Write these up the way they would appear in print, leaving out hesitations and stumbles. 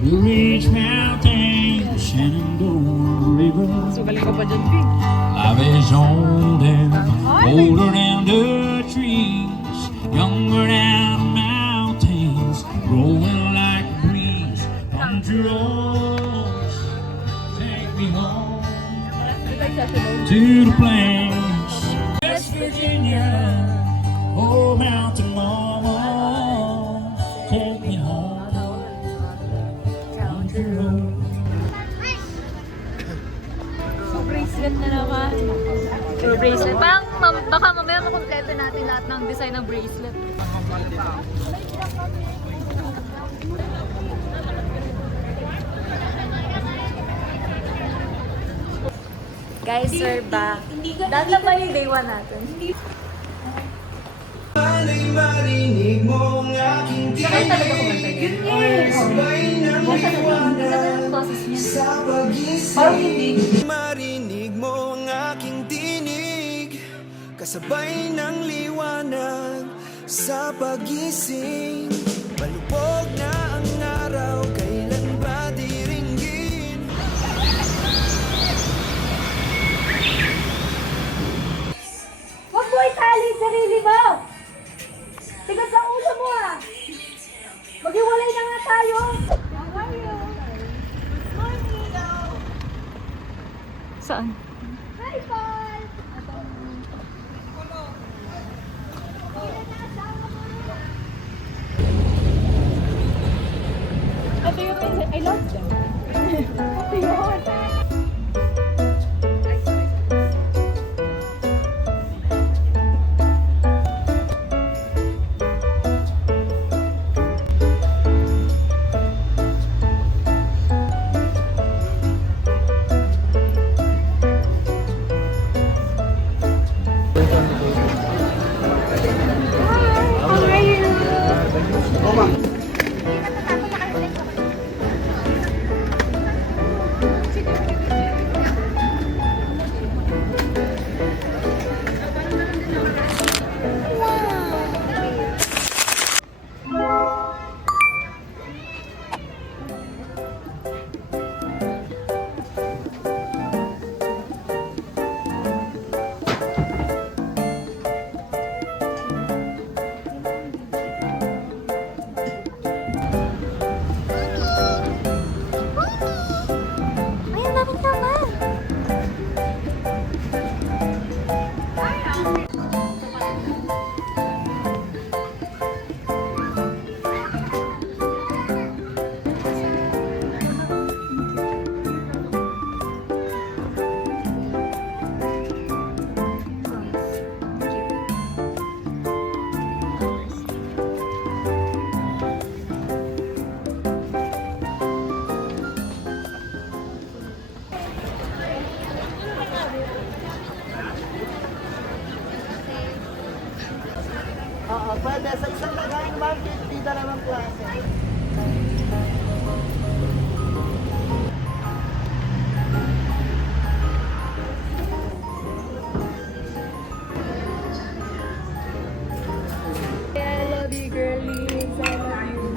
Blue Ridge Mountain, Shenandoah River. Sugaling ka pa dyan, P. Life is older, older than the trees, younger than the mountains, growing like a breeze. Country roads, take me home to the plains. West Virginia, oh mountain mama, take me home. Country roads. Bracelet na naman. Bracelet. Baka mamaya makompleto natin lahat ng design ng bracelet. Guys, sir ba? Dahil na ba yung day 1 natin? Marinig mo ang aking Sakay talaga kumanta niya? Yes! Sa pagising marinig mo ang aking tinig, kasabay ng liwanag sa pagising. Malubog na ang araw, kailan ba diringgin? Huwag mo itali sarili mo! Tigas sa ulo mo ah! Maghiwalay na nga tayo! How are you? Good morning! Saan? Hi, Paul! Ito yung I love them. Ito yun! Ay, ang daming naman! Oo, pwede. Sa isang lagayan, ma'am, 50 dalawang klase. I love you, girlies. I love you.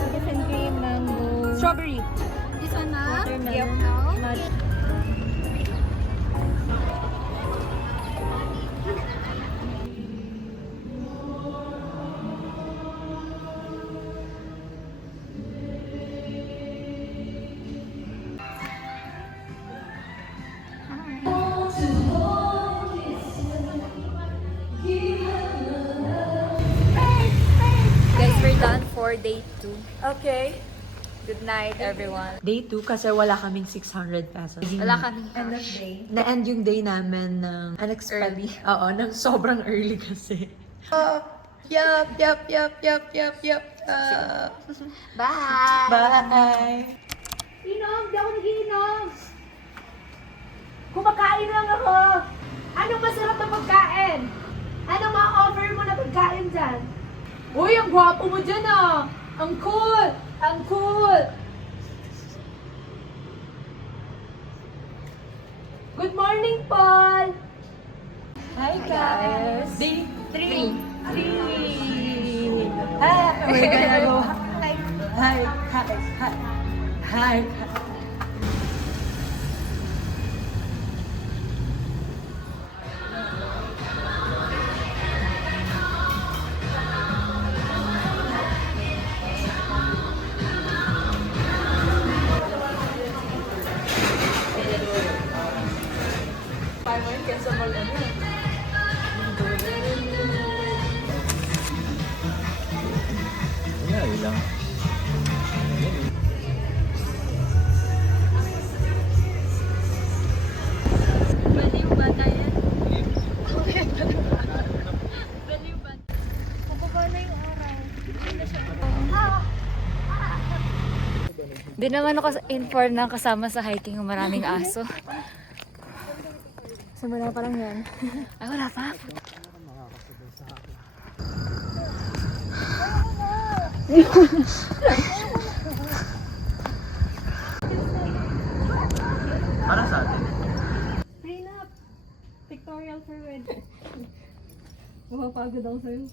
Cookies and cream, mango. Strawberry. This one na? Watermelon. Guys, we're done for day 2. Okay. Good night, everyone. Day 2 kasi wala kaming 600 pesos. Wala kaming End of day. Na-end yung day namin ng unexpected. Early. Oo, ng sobrang early kasi. Yup. Bye! Bye! Inom! Di ako nagiinom! Kumakain lang ako! Anong masarap na pagkain? Anong ma-offer mo na pagkain dyan? Uy, ang gwapo mo dyan ah! Ang cool! Ang cool! Good morning, Paul! Hi, guys! Day 3! Hi! We're gonna go hi! Hi! Baliw bata yan. Baliw bata. Pababa na yung araw. Di naman ako informed na kasama sa hiking ng maraming aso. Simula pa lang yan. Ay, wala pa. Para sa atin. Prenup! Pictorial for wedding. Mapapagod ako sa'yo.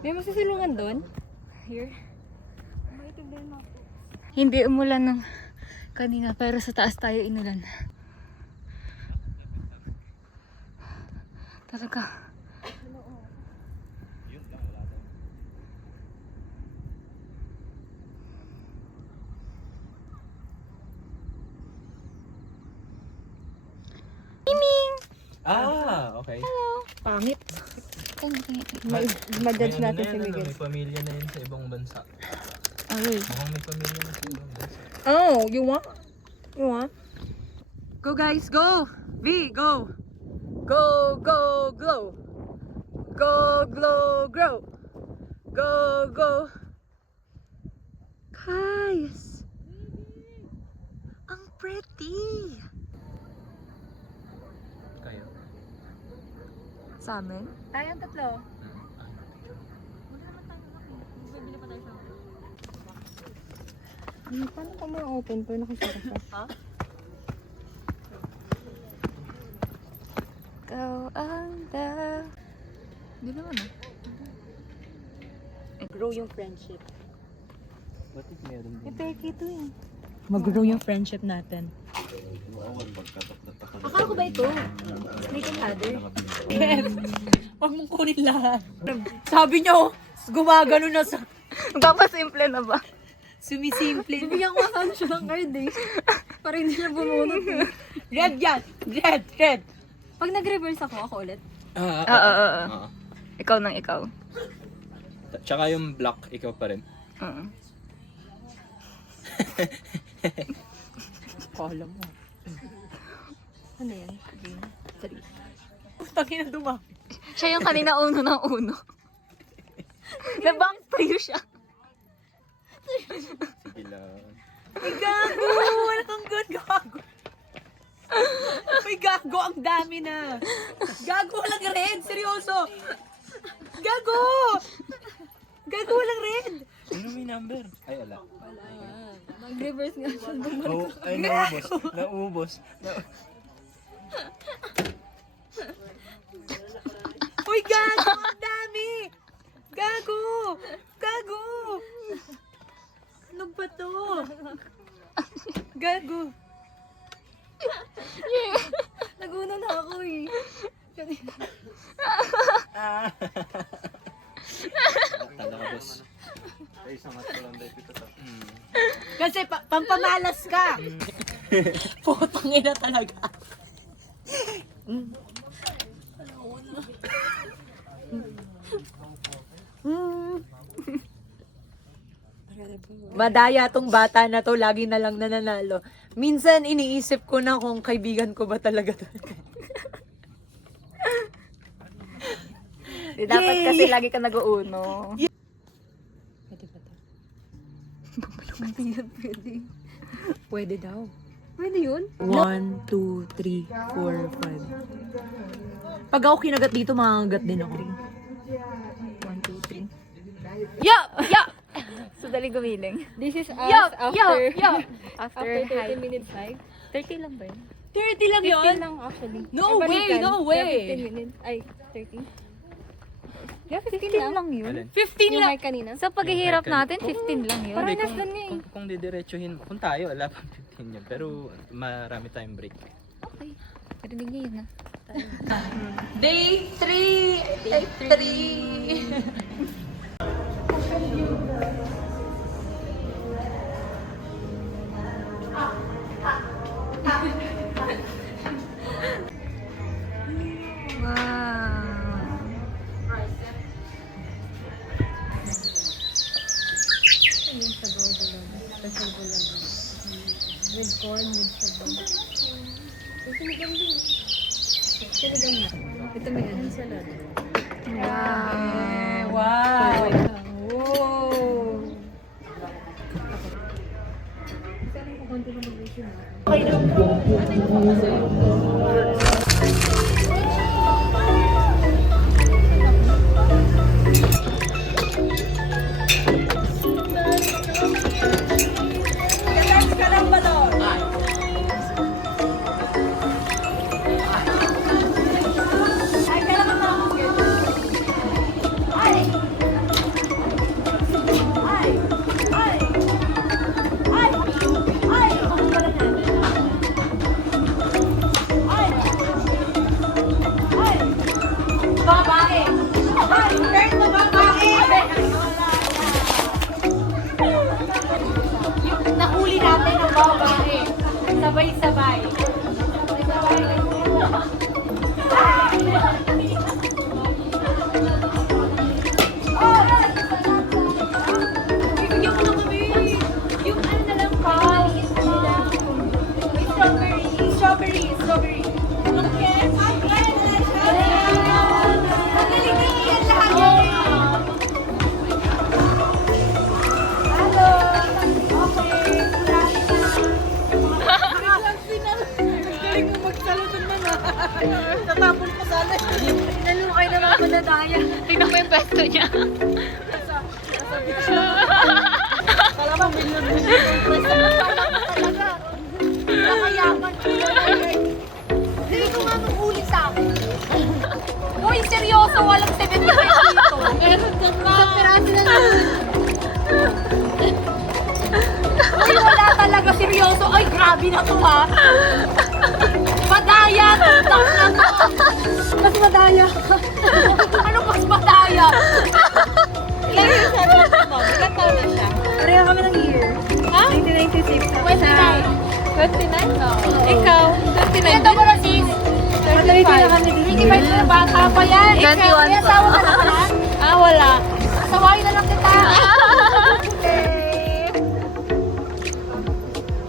May masisilungan doon? Here? Hindi umulan ng kanina pero sa taas tayo inulan. Talaga. Ah, okay. Pangit. Ma-judge natin si Ano, Miguel. may pamilya na yun sa ibang bansa. Ay. Mukhang may pamilya na sa ibang bansa. Oh, you want? You want? Go guys, go! V, go! Go, go, glow! Go, glow, grow! Go, go! Guys! Ang pretty! Kayo? Sa amin? Tayong tatlo. Paano ka ma-open po? Nakasara siya. Ikaw ang da... Hindi naman Grow yung friendship. What if meron din? Peke ito eh. Mag-grow yung friendship natin. Akala ko ba ito? Snake and ladder? Huwag mong kunin lahat. Sabi niyo, gumagano na sa... Papasimple na ba? Sumisimple. Bibigyan ko saan siya ng card eh. Para hindi siya bumunot eh. Red yan! Red! Red! Pag nag-reverse ako ulit. Oo. Ikaw nang ikaw. Tsaka yung black, ikaw pa rin. Oo. Kala mo. Ano yan? Game. Tangin na dumami. Siya yung kanina uno ng uno. Nabang tayo siya. Sige lang. Ay, gago! Wala kang good, gago. Ay, gago! Ang dami na. Gago, walang red! Seryoso! Gago! Gago, walang red! Ano may number? Ay, ala. Mag-reverse nga siya. Oh, ay, naubos. Naubos. Uy, gago! Ang dami! Gago! Gago! Ano ba to? Gago! Naguna na ako eh. Tala ka, boss. Kasi pampamalas ka! Putang ina talaga. Madaya tong bata na to, lagi na lang nananalo. Minsan iniisip ko na kung kaibigan ko ba talaga to. Dapat kasi lagi ka nag-uuno. Pwede ba to? Hindi yan pwede. Pwede daw. Pwede yun? 1, 2, 3, 4, 5. Pag ako kinagat dito, makakagat din ako. 1, 2, 3. Ya! Ya! Sandali gumiling. This is us Yo! after... Yo! After 30 minutes live. 30 lang ba yun? 30 lang 15 yun? lang actually. No Ay, way, balikan. no way. Yeah, 15 minutes. Ay, 30. Yeah, 15 lang. lang yun. Alin? 15 Yung lang. mic kanina. Sa paghihirap natin, 15 lang yun. Parang Hindi, nas doon nga eh. kung didiretsuhin, kung tayo, wala pang 15 yun. Pero marami tayong break. Okay. Narinig niyo yun na. Day 3. Day 3. Wow. With corn, with sabaw. Sinigang din. Sinigang na. Ito may ano salad. Wow. Oh! Relax ka lang ba doon? Ay, kailangan na ako. Ay! Ay! Ay! Ay! Ay! Ay! Ay! Babae! Ay! Turn to babae! Yung nahuli natin ang babae. Sabay-sabay. Sabay-sabay. Bibigyan mo na kami. Yung ano na lang pa. Strawberry. Strawberry. Strawberry. Okay. Naliligyan lahat yun. Hello. Okay. Galing mo magsalutan na na. Tatapon ko sana. Nalukay na mga madadaya. Tingnan mo yung pwesto niya. Kala mo, milyon-milyon yung presa na talaga. Nakayaman. Hindi ko nga nung huli sa akin. Uy, seryoso, walang 75 dito. Meron dyan na. Sa piraso na lang. Uy, wala talaga, seryoso. Ay, grabe na to ha. Madaya, tutang na to. Mas madaya. Ano mas madaya? Ilan yung sabi mo? Ilan taon na siya? Pareha kami ng year. Ha? 1996. 29. 29? No. Ikaw? 29. Ito mo na sis. Magkabiti na kami dito. 35 na bata pa yan. 21 May asawa ka na pala? Ah, wala. Asawain na lang kita.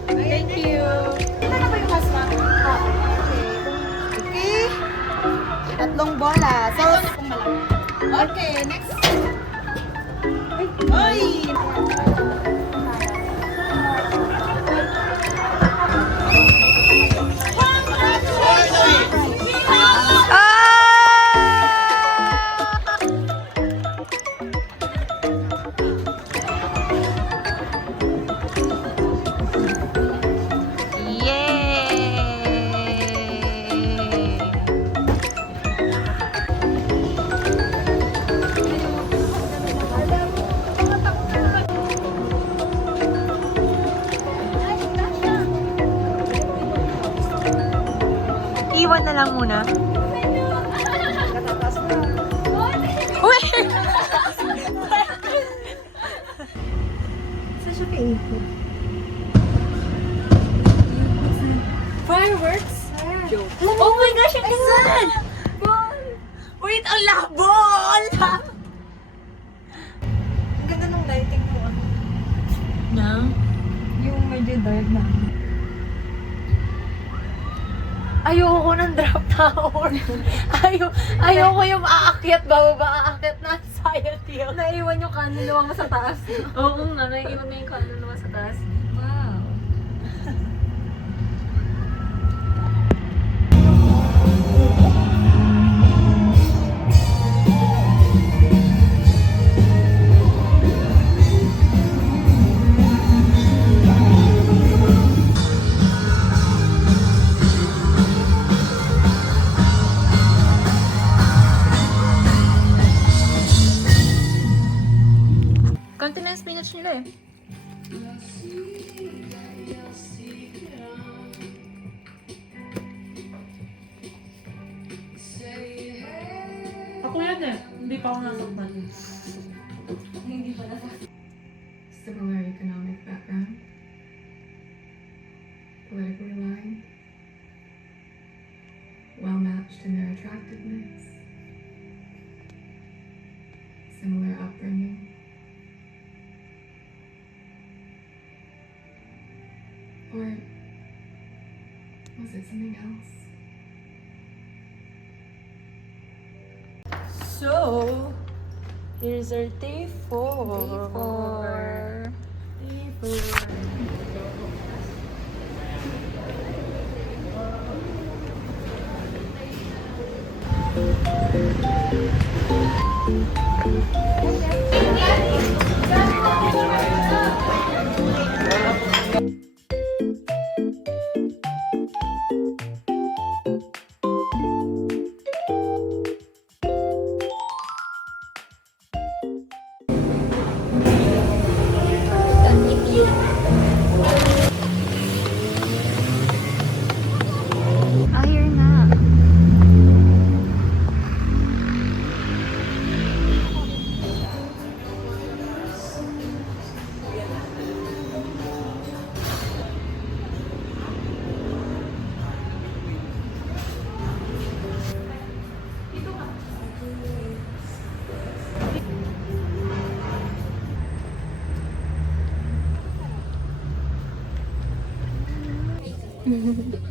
Thank you. Ito na ba yung husband? Okay. Tatlong bola. So, okay, next. Ay! Iwan na lang muna. Uy! Saan siya ka-input? Fireworks? Oh my gosh, ang ganda! Wait, ang labo! Ang labo! Ang ganda ng lighting mo. Yung medyo dark na. Ayoko ng drop tower. Ayoko yung aakyat, bababa, aakyat na anxiety. Naiwan yung kanuluwa mo sa taas. Oo nga, naiiwan na yung kaluluwa sa taas. Wow. nila eh. Ako yan eh. Hindi pa ako nasaktan. Similar economic background, politically aligned, well matched in their attractiveness, similar upbringing. Or was it something else? So, here's our day 4. Or... Ah, here na.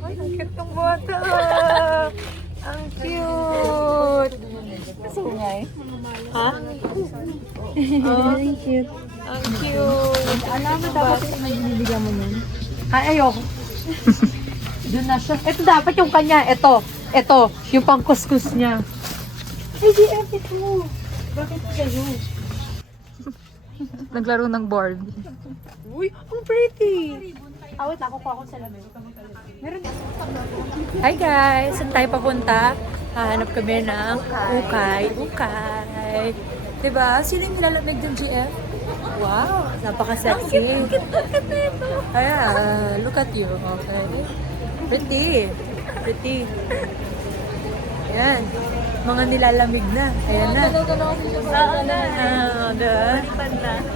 Ay, ang cute ng bata. Ang cute. Gusto mo nga eh? Ha? Very cute. Ang cute. Alam mo dapat yung binibigyan mo nun? Ay, ayoko. Doon na siya. Ito dapat yung kanya. Ito. Yung pangkuskus niya. Ay, GF, ito mo. Bakit kayo? Naglaro ng board. Uy, ang pretty. Awit na, kukuha ko sa lamin. Meron. Hi guys! Saan tayo papunta? Hahanap kami ng ukay. Ukay. Diba? Sino yung nilalamig ng GF? Wow! Napaka-sexy. Ayan, look at you. Okay. Pretty. Pretty. Ayan. Mga nilalamig na. Ayan na.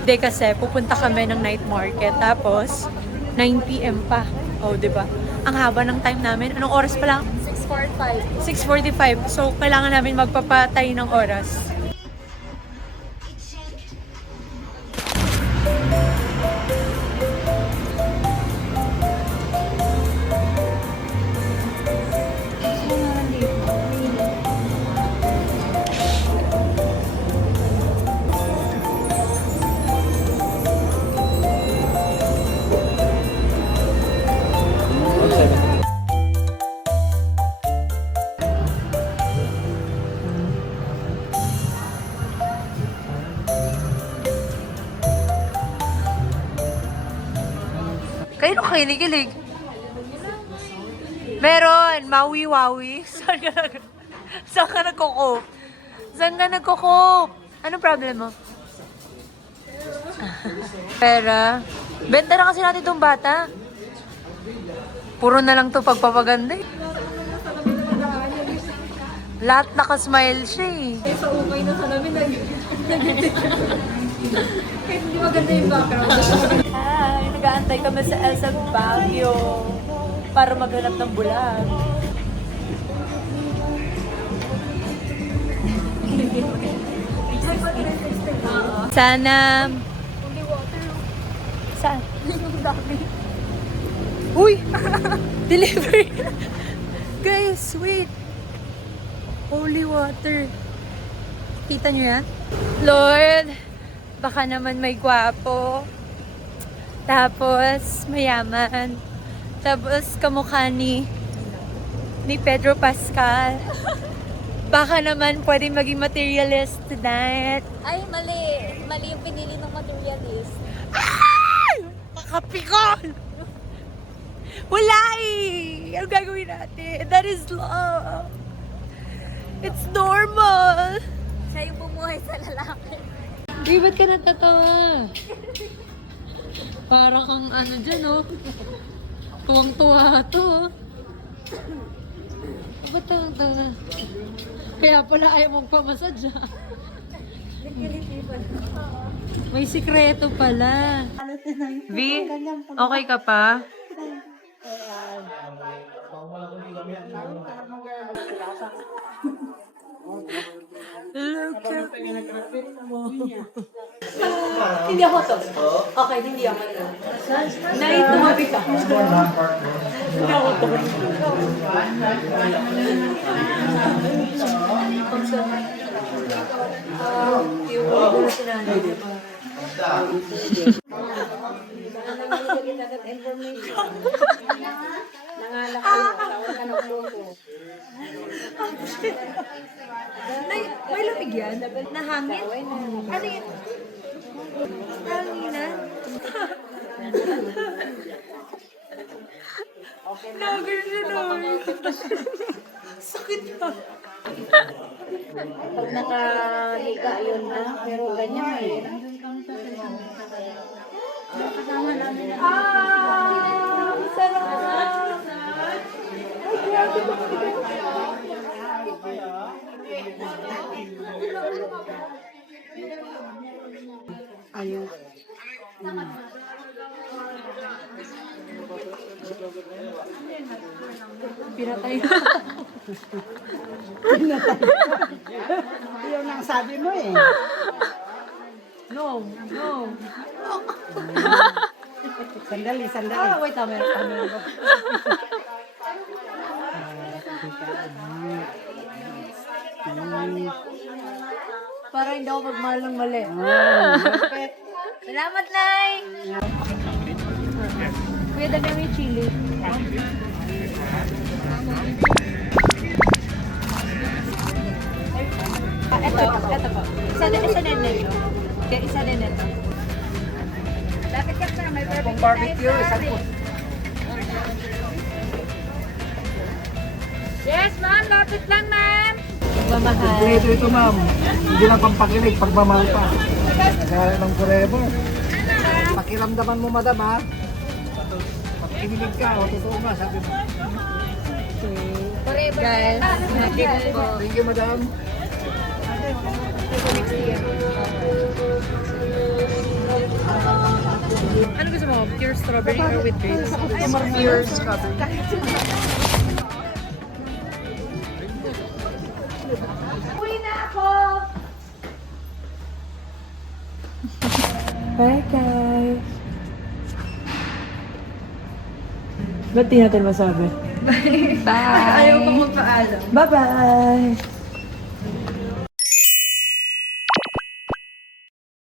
Hindi kasi, pupunta kami ng night market. Tapos, 9 PM pa. Oh, diba? Ang haba ng time namin. Anong oras pa lang? 6:45. 6:45. So, kailangan namin magpapatay ng oras. Kayo nung kinikilig? Meron! Maui-wawi. Saan ka nagkukop? Saan ka nagkukop? Anong problem mo? Pera. Benta na kasi natin itong bata. Puro na lang to pagpapaganda eh. Lahat nakasmile siya eh. Sa ukay na sa namin, hindi maganda yung background. Hi! Nag-aantay kami sa Elsa Baguio para maghanap ng bulag. Sana... Saan? Uy! Delivery! Guys, wait! Holy water. Kita nyo yan? Lord, baka naman may gwapo. Tapos, mayaman. Tapos, kamukha ni Pedro Pascal. Baka naman pwede maging materialist tonight. Ay, mali. Mali yung pinili ng materialist. Ay! Makapikon! Wala eh! Ano gagawin natin? That is love. It's normal. Siya yung bumuhay sa lalaki. Di, ba't ka natatawa? Para kang ano dyan, oh. Tuwang-tuwa to, oh. Ba't tuwang-tuwa? Kaya pala ayaw mong pamasad siya. May sikreto pala. V, okay ka pa? Hindi ako to. Okay, hindi ako to. Nay, tumabi ka. Hindi ako to. Yung sinanay. Nay, may lamig yan? Nahangin? Ano yun? Hanginan? Lager siya, Nay. Sakit na. Pag nakahiga yun na, pero ganyan eh. Ah! Sarap! Ay, grabe ba? Ayun. Pinatay. Yun ang sabi mo eh. No, no. Sandali, sandali. Ah, wait a minute. Para hindi ako magmahal ng mali. Salamat, Nay! Kuya, dami may chili. Ito po. Isa din nito. Isa din nito. Lapit ka sa may Barbecue, isang po. Yes, ma'am. Lapit lang, ma'am. Pagmamahal. Ito ma'am. Hindi lang pampakilig, pagmamahal pa. Nagkala ng forever. Pakiramdaman mo madam ha. Pag kinilig ka, o totoo nga, sabi mo. Guys, nakita po. Thank you madam. Ano gusto mo? Pure strawberry or with grapes? Pure strawberry. Uwi na ako. Bye, guys. Ba't di natin masabi? Bye! Ayaw ko magpaalam. Bye-bye!